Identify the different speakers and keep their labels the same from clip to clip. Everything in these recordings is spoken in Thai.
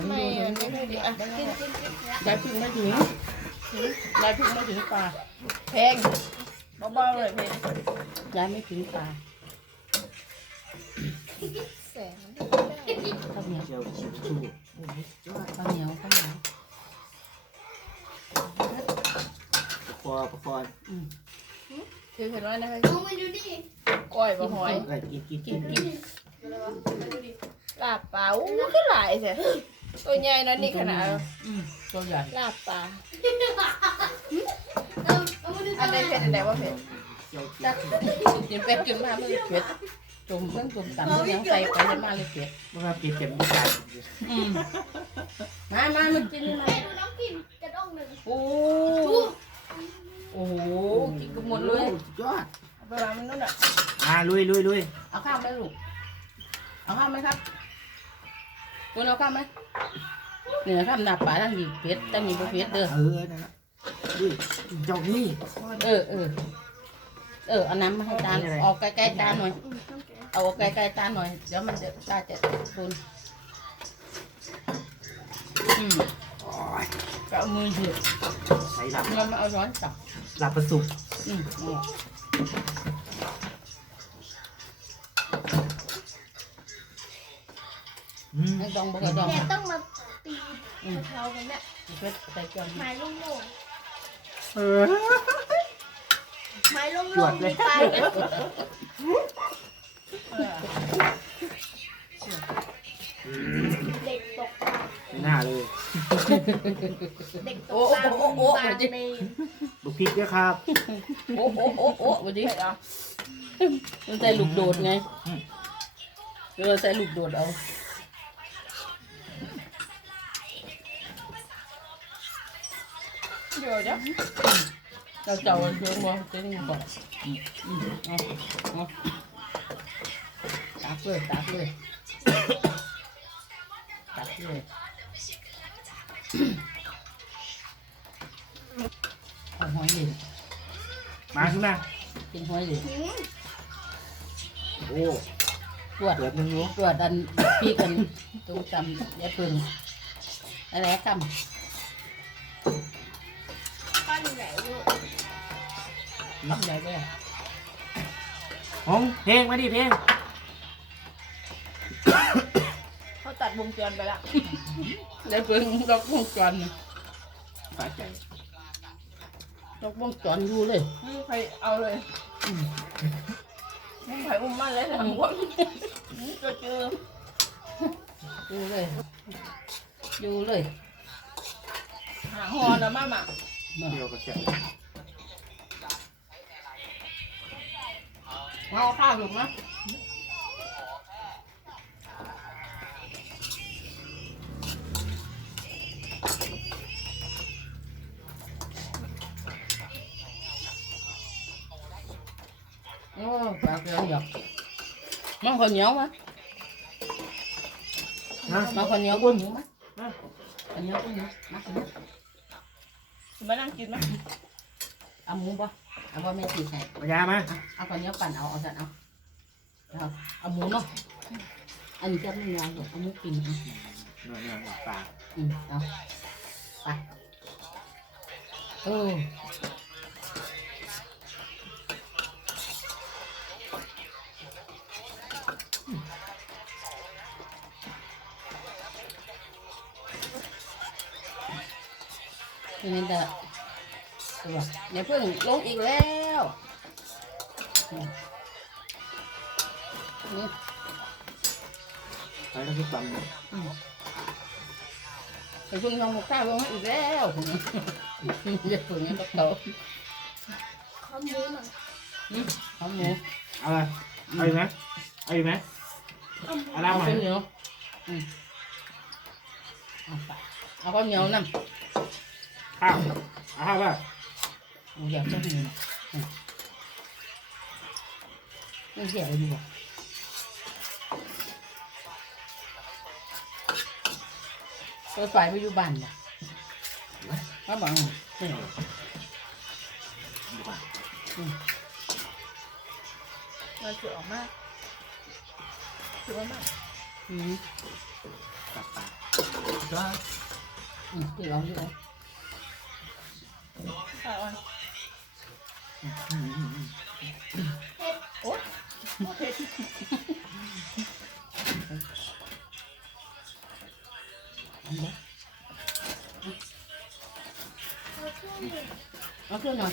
Speaker 1: ทำไมอะไม่ดีอะกินกินกิน
Speaker 2: ยายพึ่งไม่ถึงยายพึ่งไม่ถึงปลา
Speaker 1: เพลงเบาๆเลยเพลง
Speaker 2: ยายไม่ถึงปลา
Speaker 1: แสงมันไม่ได้
Speaker 2: ข้าวเหนียว
Speaker 3: เจียวชิวชู่
Speaker 2: ข้าวเหนียวข้าวเหนียว
Speaker 3: ประคอประคอ
Speaker 2: อืม
Speaker 1: คือเห็นว่านะคะ
Speaker 4: เอามาดูดิ
Speaker 1: ก้อยบะหอย
Speaker 3: เอ้ยกินกิน
Speaker 2: กิน
Speaker 3: น
Speaker 2: กิน
Speaker 1: ลาบปลาอู้ขึ้นหลายเสีย ตัวใหญ่นะนี่ขนาด
Speaker 2: อืมตัวใหญ่
Speaker 1: ลาบปลา
Speaker 4: เอาเอามาดู
Speaker 1: อันใดเผ็ดอันใดว่าเผ็ด
Speaker 3: เจียว
Speaker 2: จักกินเป็ดกินมาไม่ได้เผ็ดจุ่มเพิ่งจุ่มต่ำเพิ่งยังใส่ไปยังมาเลยเผ็ด
Speaker 3: มันมากินเจ็บไม่ได้
Speaker 2: อืมมามามากินมา
Speaker 4: แม่ดูน้องกินกระด้งหนึ่ง
Speaker 2: โอ้โอ้โหกินกันหมดเลย
Speaker 3: สุดยอด
Speaker 1: เวลามันนู่นอะ
Speaker 3: อ่าลุยลุยลุย
Speaker 2: เอาข้าวไหมลูกเอาข้าวไหมครับ คุณเอาข้าวไหมเนี่ยข้าวหน้าปลาทั้งหยิบเผ็ดทั้งหยิบบ่เผ็ดเด้อ
Speaker 3: เออนั่นแหละลุยเจ้านี่
Speaker 2: เออเออ เออ เอาน้ำมาให้ตาออกใกล้ๆตาหน่อย เอาใกล้ๆตาหน่อย เดี๋ยวมันจะตาจะตุนอืม
Speaker 3: โอ้ย
Speaker 2: ก็เอามือถือ
Speaker 3: ใส่หลับ
Speaker 2: มันมาเอาช้อนจับ
Speaker 3: หลับประสุก
Speaker 2: อืมเอา
Speaker 3: อืม
Speaker 2: ให้ดองบกระดอง
Speaker 4: แม่ต้องมาตีเท้ากันเนี่ย
Speaker 2: เผ็ดใส่จาน
Speaker 4: ไม้โล่ง
Speaker 3: เออ
Speaker 4: ๆไม้โล่
Speaker 3: จว
Speaker 4: ง
Speaker 3: ด
Speaker 4: ๆ
Speaker 3: เลย
Speaker 4: มีไป
Speaker 1: เออ
Speaker 4: เด็กตกปลา
Speaker 3: ไม่น่าเลย
Speaker 4: เด็กต
Speaker 2: โอ้
Speaker 4: ก
Speaker 2: โอ้
Speaker 4: ปลา
Speaker 2: โอ้โอ้
Speaker 4: ปลา
Speaker 2: มาดิ
Speaker 4: ใน
Speaker 3: ลูกพริกด้วยครับ
Speaker 2: โอ้โอ้โอ้โอ้มาดิ
Speaker 1: เผ็ดเหรอ
Speaker 2: มันใส่ลูกโดดไงเออใส่ลูกโดดเอา
Speaker 1: เดี๋ยวเดี๋ยว
Speaker 2: เราเจ้าเชื่อมั้งจะนี่ก่อนอืมอืมเอาเอาตักเลยตักเลยตักเลยเอาหอยเลว
Speaker 3: มาขึ้นมา
Speaker 2: กินหอยเหลว
Speaker 4: หืม
Speaker 3: โอ้
Speaker 2: ตรวจ
Speaker 3: เปิดมึงรู้
Speaker 2: ตรวจดันพี่กันตรงจำยาปึงอะไรก
Speaker 4: ก้ อนใหญ่ลูกำ
Speaker 2: นับได้ไหม
Speaker 3: หงเพลงมาดิเพลง
Speaker 1: เขาตัดวงจรไปละ
Speaker 2: ยาปึงดอกวงจร
Speaker 3: ฝาใจ
Speaker 2: ดอกวงจรอยู่เลย
Speaker 1: ไม่มีใครเอาเลยไม่มีใครอุ้มมันเลยทั้งหมดจะเจอ
Speaker 2: อยู่เลย อยู่เลย
Speaker 1: หาหอนะมาม่า
Speaker 2: มา
Speaker 3: เดียวกับแก
Speaker 2: เอาข้าวถูกไหมโอ้ปลาเกลือหยอกมันข้าวเหนียวมั้ย
Speaker 3: นะ
Speaker 2: มันข้าวเหนียวกุ้งหมูมั้ยข้าวเหนียวกุ้งหมูมาข้าวเหนียว
Speaker 1: มานั่งกินไหม
Speaker 2: เอาหมูป่ะเอาว่าแม่ตีใส่
Speaker 3: มายามา
Speaker 2: เอาข้าวเหนียวปั่นเอาเอาสันเอาเอาเอาหมูเนาะอันนี้จะไม่ยาวหรอกเอาหมูกินเอา
Speaker 3: เนื้อเนื้อเนื้อปลา
Speaker 2: อืมเอาไปโอ้ เด้อตัวเนี่ยเพิ่งลงอีกแล้วนี่นี่
Speaker 3: ใส่น้ำพริกตำ
Speaker 2: ไปพึ่งน้องหกข้าวลงให้อีกแล้วผมจะพึ่งยังกับเขา
Speaker 4: ข้าวหมูหน่อย
Speaker 2: เอาหมู
Speaker 3: เอาเลยเอาอีกไหมเอาอีกไหม
Speaker 4: ข้าวหมู
Speaker 3: เอาน้ำ
Speaker 2: เอา
Speaker 3: มา
Speaker 2: ข้าวเหนียวอืมเอาข้าวเหนียวน้
Speaker 3: ข้าวเอาข้าวป่ะำ
Speaker 2: อยากจะหนี่ เสียเลยดีกว่าตัวไฟไปอยู่บ้านบ่มาบังนี่
Speaker 3: ดีกว่า
Speaker 1: ขาอ่อน
Speaker 4: เผ็ด
Speaker 1: โอ๊ยเผ็ด
Speaker 2: เอาบ่
Speaker 4: เอาเครื่องหนึ่ง
Speaker 2: เอาขึ้นหน่อย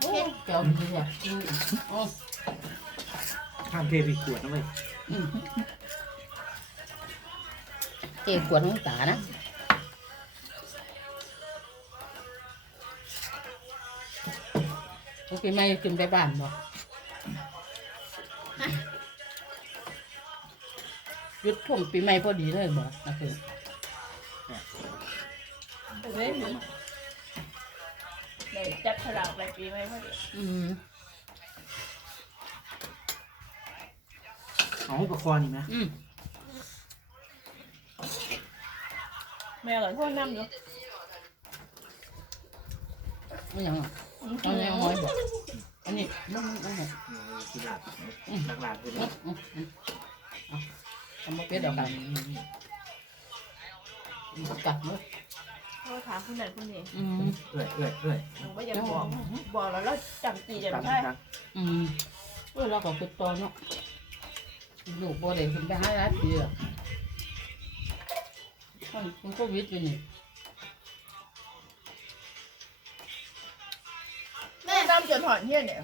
Speaker 2: โอ้เจ้าดีอะอืมโอ้
Speaker 3: ห้ามเทไปขวดนะเว้ย
Speaker 2: อืม เอกวดน้องตานะโอเคไม่ขึ้นไปบ้านบ่หยุดท่วงปีใหม่พอดีเลยบ่นะคือ
Speaker 1: เฮ้ยเดี๋ยวจับฉลากไปปีใหม่พอดี
Speaker 2: อืม
Speaker 3: เอาประคอนี่ไหม
Speaker 2: อืม
Speaker 1: แม่ก่อนโทษน้ำอยู่
Speaker 2: อันยังอะอันยังหอยบ่อันนี้มันมันมัน
Speaker 3: กีฬาหลักๆคือ
Speaker 2: อืมอืมอืมเอาเอามาเป็ดเดียวกันกัดมั้ย
Speaker 1: เขาถามคุณนั่นคุณนี่
Speaker 2: อืม
Speaker 3: เอื่อยเอื่อยเอื่อย
Speaker 1: หนูก็ยังบอกบอกแล้วเราจำจีจำ
Speaker 3: ตาม
Speaker 1: ใช่
Speaker 3: ตาม
Speaker 2: อืมเออเราก็คือตอนเนาะลูกบ่ได้ขึ้นไปหาร้านเดียวมันมันก็วิทย์อยู่นี่
Speaker 1: แม่ตามจนหอนเที่ยเนี่ย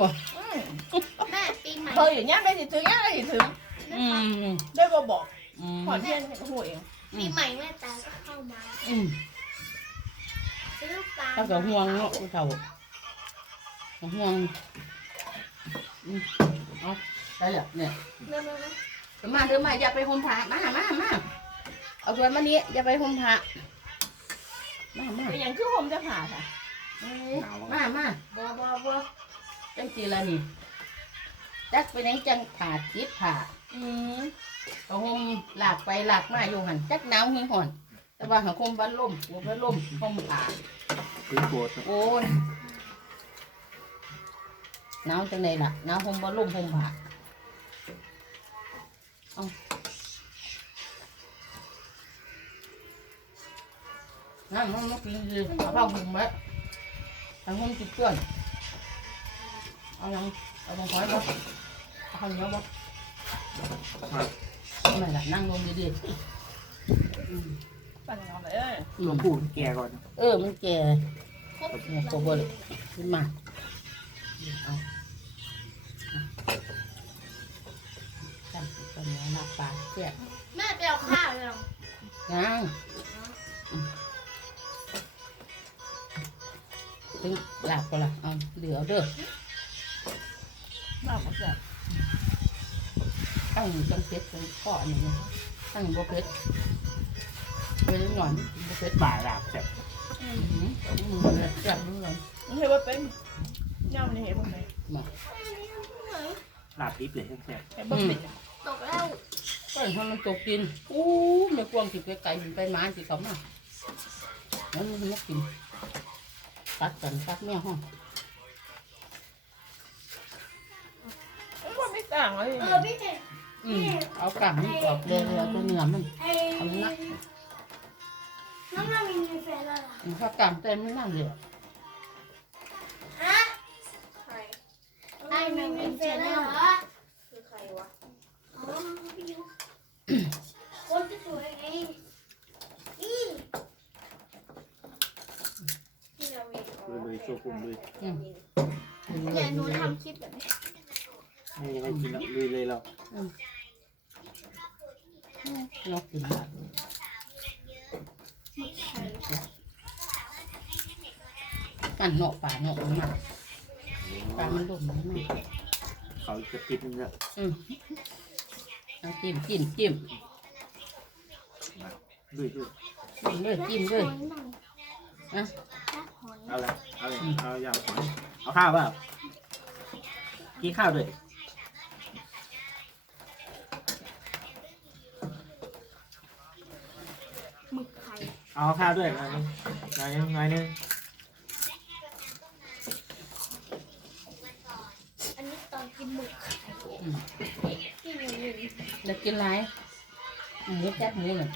Speaker 2: บ่
Speaker 1: อืม
Speaker 4: แม่ปีใหม่
Speaker 1: เคยอย่างเงี้ยไปสิถึงเงี้ยไปสิถึง
Speaker 2: อืม
Speaker 1: ได้บ่บอก
Speaker 2: อืม
Speaker 1: หอนเที่ยเนี่ยก็หัวเอง
Speaker 4: ปีใหม่แม่ตาก็เข้ามา
Speaker 2: อืม
Speaker 4: ซื้อปลา
Speaker 2: ถ้าก็ห่วงเนาะผู้เฒ่าห่วงอืมเอาได้แล้วเนี่ย
Speaker 4: เริ่มแล้วนะ
Speaker 2: เดี๋ยวมาเดี๋ยวมาอย่าไปห่มผ้ามามามา เอาส่วนมานี้อย่าไปห่มผ้ามามา
Speaker 1: เป็นอย่างคือผมจะผ่าค่ะ
Speaker 2: เอ้ยมามาบ่บ่บ่จังสีละนี่จักไปไหนจังผ่าจิบผ่า
Speaker 1: อืม
Speaker 2: ก็ห่มหลากไปหลากมาอยู่หันจักหนาวหิงห่อน แต่ว่าหาคมบันลมหัวบันลมห่มผ้า
Speaker 3: พื้นโบสถ์
Speaker 2: โอ้ยหนาวจังไดล่ะหนาวห่มบันลมห่มผ้าเอา น้ำมันมากินดีเอาผ้าห่มไว้เอาห่มจิบเกลือนเอายังเอาบางคอยบ่เอาข้าวเหนียวบ่ไม่ล่ะนั่งลงดีๆอืม
Speaker 1: ปั่นเอาไปเอ้ย
Speaker 3: หลวงปู่แก่ก่อน
Speaker 2: เออมันแก่
Speaker 4: ครบ
Speaker 2: เนี่ยโคบเลยขึ้นมาเอาตั้งตัวเนี้ยหน้าปลาเสีย
Speaker 4: แม่ไปเอาข้าวยัง
Speaker 2: ยัง ถึงหลับก็ละเอาเหลือเด้อ
Speaker 1: มากกว่าจะ
Speaker 2: ตั้งจังเพชรจังข้ออย่างนี้ตั้งบ่เพชรเป็นหน่อยบ่เพชร
Speaker 3: ป่าหลาบแสบ
Speaker 2: อืมอืมจับมือเลย
Speaker 1: มันเห็นว่าเป็นย่ามันเห็นว่าเป็น
Speaker 2: มา
Speaker 3: หลาบดิบเลยแสบ
Speaker 1: เห็นว่าเป็น
Speaker 4: ตกแล้ว
Speaker 2: ก็เห็นมันตกกินอู้ไม่กวางสิไปไก่สิไปหมาสิเขามาแล้วมันนกกิน ตัดกันตัดแม่ห้อง
Speaker 1: มันว่าไม่ต่างเลย
Speaker 4: เออพี่เห็น
Speaker 2: อืมเอากลับมันกรอบเลยเอาตัวเนื้อมัน
Speaker 4: ไอ้
Speaker 2: เอานัก
Speaker 4: น้องน้ำมีแฟนแล้วเหรอ
Speaker 2: อืมถ้ากลับเต็มไม่นั่งเลย
Speaker 4: ฮะใครไอ้มีมีแฟนแล้วเหรอคือใครวะอ๋อพี่ยูคนที่สวยไงนี่ที่เรามี
Speaker 3: เลยเลยโชว์คุมเลย
Speaker 2: อืม
Speaker 4: เนี่ยหนูทำคลิปแบบนี้
Speaker 3: ไม่ให้กินแล้วเลยเลยเรา
Speaker 2: นกกินแบบ
Speaker 4: ไข่
Speaker 2: กัน เนาะป่าเนาะมันมาป่ามันดุมันมา
Speaker 3: เขาจะติดนึงแล้ว
Speaker 2: อืมเอาจิ้มจิ้มจิ้ม
Speaker 3: ด้วยด้วย
Speaker 2: จิ้มเลยจิ้มเลย
Speaker 4: อะ
Speaker 3: เอาละเอาเลยเอาอย่างหอยเอาข้าวเปล่ากินข้าวด้วย
Speaker 4: มึกไข่
Speaker 3: เอาข้าวด้วยหน่อยนึงหน่อยนึงหน่อยนึง
Speaker 4: อันนี้ตอน กินหมึกไข่
Speaker 2: อืมเด็กกินไรหมูแจ๊บหมูน่ะ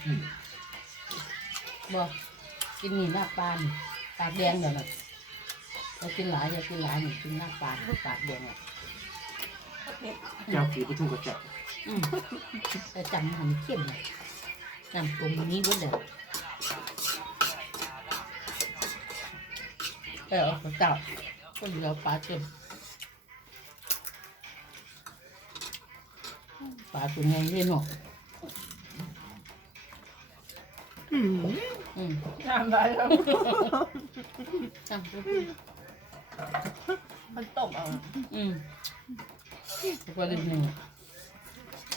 Speaker 2: บอกกินนี่หน้าปลานี่ปากแดงเดี๋ยวน่ะเรากินหลายอย่ากินหลายนี่กินหน้าปลาปากแดงอะ
Speaker 3: เจ้าผีไปทุ่งกระจับ
Speaker 2: อืมแต่จำมันเข้มเลยจำตรงนี้ด้วยเด้อแต่เอาข้าวเจ้าก็เหลือปลาเค็ม ปลาตัวไงเล่นหรอก
Speaker 3: อืม
Speaker 2: อืม
Speaker 1: น้ำได้แล้ว
Speaker 2: จำตัว
Speaker 1: มันต้มเอา
Speaker 2: อืมแล้วก็เล่นหนึ่ง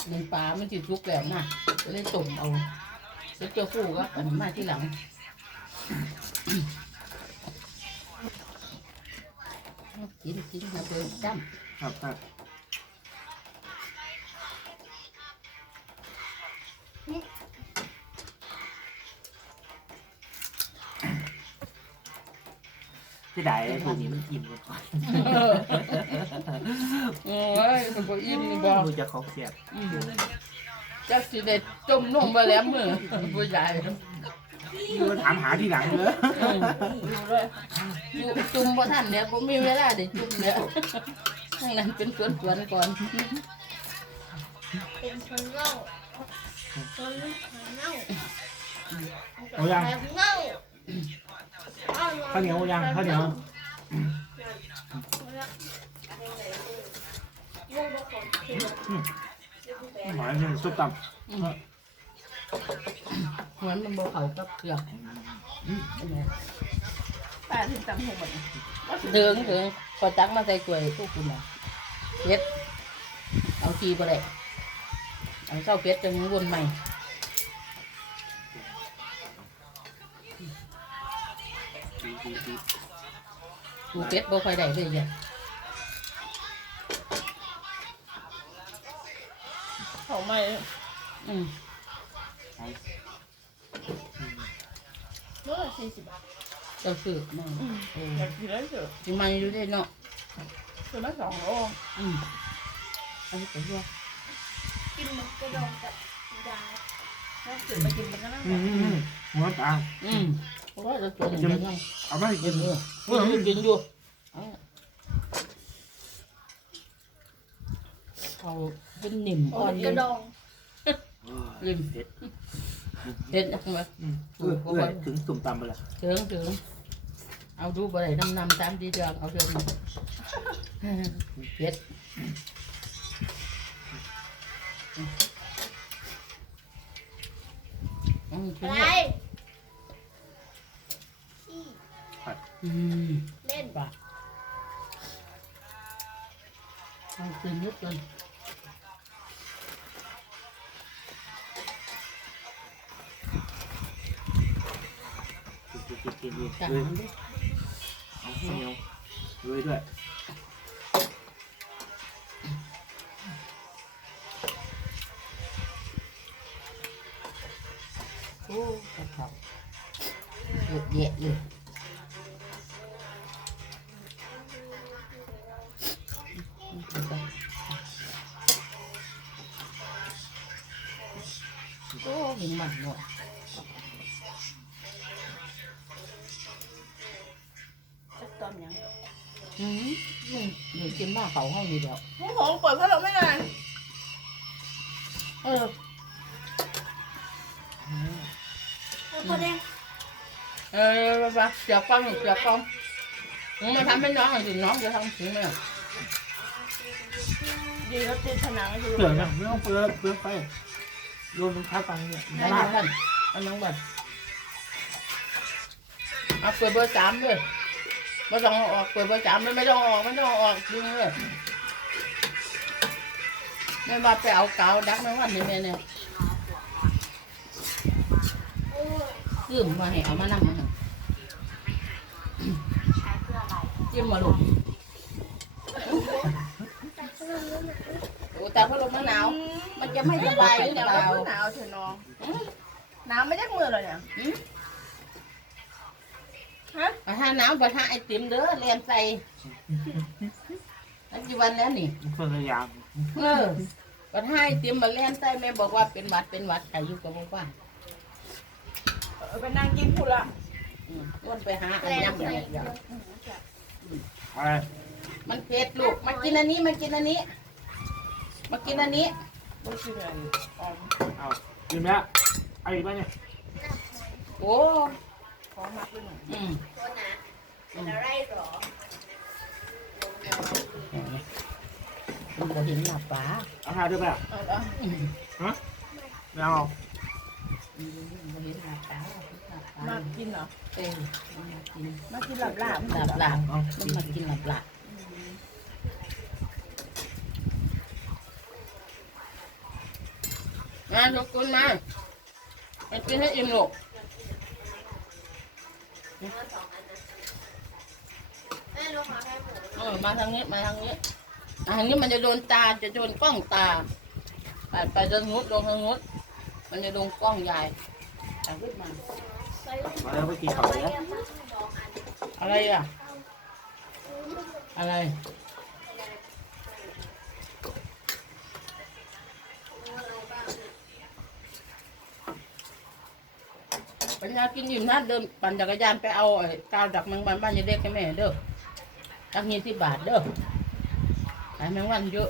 Speaker 2: หนึ่งปลามันติดทุกแบบน่ะจะเล่นตุ่มเอาแล้วเจ้าคู่ก็อันมาที่หลังกินกินนะเพื่อนจำ
Speaker 3: ครับครับ ที่ใดพวกนี้มันอิ่มกันก่อน
Speaker 2: โอ้ยมันก็อิ่มนี่บอก
Speaker 3: รู้จะเขาเสียบ
Speaker 2: อืมจักสิได้จมนมไปแล้วมือผู้ใหญ่
Speaker 3: ดูถามหาที่หลังเนอะ
Speaker 2: อืม
Speaker 1: ดูเลย
Speaker 2: อยู่จุ่มบ่ทันเนี่ยผมมีเวลาได้จุ่มเนี่ยทั้งนั้นเป็นสวนสวนๆก่อน
Speaker 4: เป็นคนเล่าคนเล่า
Speaker 3: เอายัง
Speaker 4: เล่า
Speaker 3: ข้าวเหนียวยังข้าวเหนียว
Speaker 4: วงบอกคนคือ
Speaker 3: หอยเนี่ยซุปต
Speaker 2: อืมเหมือนมันบ่เข้ากับเครื่องเป็นไง
Speaker 1: ปลาที่ตำหัวหมด
Speaker 2: เถิงเถิงพอตักมาใส่กล้วยพวกคุณน่ะเพ็ดเอาทีบ่ได้ เอาเข้าเพ็ดจังวนใหม่ำกูเพ็ดบ่ค่อยได้เลยจ้ะ
Speaker 1: เขาไม่
Speaker 2: อืม
Speaker 1: เมื่อสี่สิบบาท
Speaker 2: เจ้าซื้อมาเออ
Speaker 1: อยากกินแล้วเถอะ
Speaker 2: สิมาอยู่ได้เนาะ
Speaker 1: คือละสองโล
Speaker 2: อืมอันนี้ก็เยอะ
Speaker 4: กินมันกระดองกับยา
Speaker 1: แล้วตื่นมากินมันก็นั่ง
Speaker 3: อืมหัวตา
Speaker 2: อืมเพราะว่าจะตัวหนึ่งยัง
Speaker 3: เอามาให้
Speaker 2: กิ
Speaker 3: กิ
Speaker 2: น
Speaker 3: น
Speaker 2: อยู่เออกินอยู่เอาเอาเป็นนิ่มอ่อน
Speaker 4: ก
Speaker 2: นิ่
Speaker 4: ระดอง
Speaker 2: นิ่ม
Speaker 3: เด็ด
Speaker 2: เด็ดยังไง
Speaker 3: อืมเอื้อเอื้อถึงตุ่มตำไปละ
Speaker 2: ถึงถึงเอาดูบ่ได้นำนำตามดีเดือเอาเถอะมาเผ็ด อืม
Speaker 4: อะไร
Speaker 2: อืม
Speaker 4: เล่น
Speaker 2: ปะเอากินนิดเลย
Speaker 3: กินกินกินกิน
Speaker 2: จัง
Speaker 3: เลย
Speaker 2: มันดิ
Speaker 3: เอาข้าวเหนียวเลยด้วย
Speaker 2: โโอ้ยิงมันหน่อย
Speaker 1: ตอนยัง
Speaker 2: อืมอืมหนูกินมากเขาห้องนี้เดียว
Speaker 1: ผู้ของเปิดพัดลม
Speaker 2: เสียบกล้องเสียบกล้องมึงมาทำให้น้องหน่อยสิน้องจะทำถึงไหมอะ
Speaker 1: ดีแล้วติดผนังอยู่
Speaker 3: เปลือกนะไม่ต้องเปลือกเปลือกไปโยนเป็นข้าวตังเนี่ย
Speaker 2: ได้ยังกันเอาน้องบัดเอาเปิดเบอร์สามด้วยไม่ต้องเอาออกเปิดเบอร์สามเลยไม่ต้องเอาออกไม่ต้องเอาออกดึงเลยไม่มาไปเอากาวดักไม่วันนี้แม่เนี่ย
Speaker 4: โอ้ย
Speaker 2: ยืมมาให้เอามานั่งมา ให้ยืมมาลูก
Speaker 4: แต่ขนมนู้นน่ะ
Speaker 2: โอ้แต่พัดลมมันหนาว มันจะไม่สบายหรือ
Speaker 1: เดี๋ยว
Speaker 2: เป
Speaker 1: เรา
Speaker 2: ล่า
Speaker 1: หนาวเถอะน้องหนาวไม่ยักมือเลยเนี่ย
Speaker 2: อืม
Speaker 1: ฮะ
Speaker 2: ประทานน้ำประทานไอติมเด้อเรียนใส่อันกี่วันแล้วนี่
Speaker 3: คนละอย่าง
Speaker 2: เออก็ให้เตรียมมาเล่นใต้แม่บอกว่าเป็นหวัดเป็นหวัดใครอยู่กับบอกว่า
Speaker 1: เอาไปนั่งกินพูละ
Speaker 2: อืมอ้วนไปหาอันยำอะไรอย่าง
Speaker 3: อะไร
Speaker 2: มันเผ็ดลูก มากินอันนี้ มากินอันนี้ มากินอันนี้
Speaker 1: บ่ชื่ออะไรอ๋อ
Speaker 3: เอากินไหมอะเอาอีกไหมเนี่ย
Speaker 2: โอ้
Speaker 1: ของมักด้วยหน่อย
Speaker 2: อืม
Speaker 4: โทษนะเป็นอะไรหรอ
Speaker 2: มันก็เห็นหน้าปลา
Speaker 3: เอาข้าวด้วยไหมอะ
Speaker 1: เอาเอา
Speaker 2: อืม
Speaker 3: ไม่เอา
Speaker 2: อืมมันเห็นหน้าปลาหน้าปลา
Speaker 1: มากินเหรอ
Speaker 2: เออมันมากิน
Speaker 1: มากินหลับหลาบ
Speaker 2: หลับหลับมันมากินหลับหลับมาทุกคนมามากินให้อิ่มลูก
Speaker 4: เอาสองอันนะแม่ลูกขอให้หมู
Speaker 2: เออมาทางนี้มาทางนี้มาทางนี้มันจะโดนตาจะโดนกล้องตาไปไปจะงุดลงทางงุดมันจะโดนกล้องใหญ่แต่ขึ้นมา
Speaker 3: มาแล้วไปกินข้าว
Speaker 4: ไว้
Speaker 3: แล้ว
Speaker 4: ยังมาส
Speaker 2: อะไรอะ อะไร ปัญญากินอิ่มนะเดินปั่นจักรยานไปเอาไอ้กาวดักแมงวันบ้านยายเด็กให้แม่เด้อตักยี่สิบบาทเด้อขายแมงวันเยอะ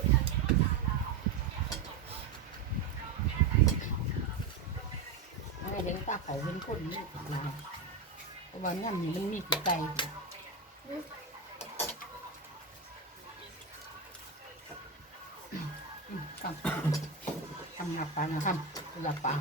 Speaker 2: ไม่เห็นตาเขา เป็นคนนี่ลาวเพราะว่านั่นมันมีกี่ไก่ทำทำหลับปลานะทำหลับปลา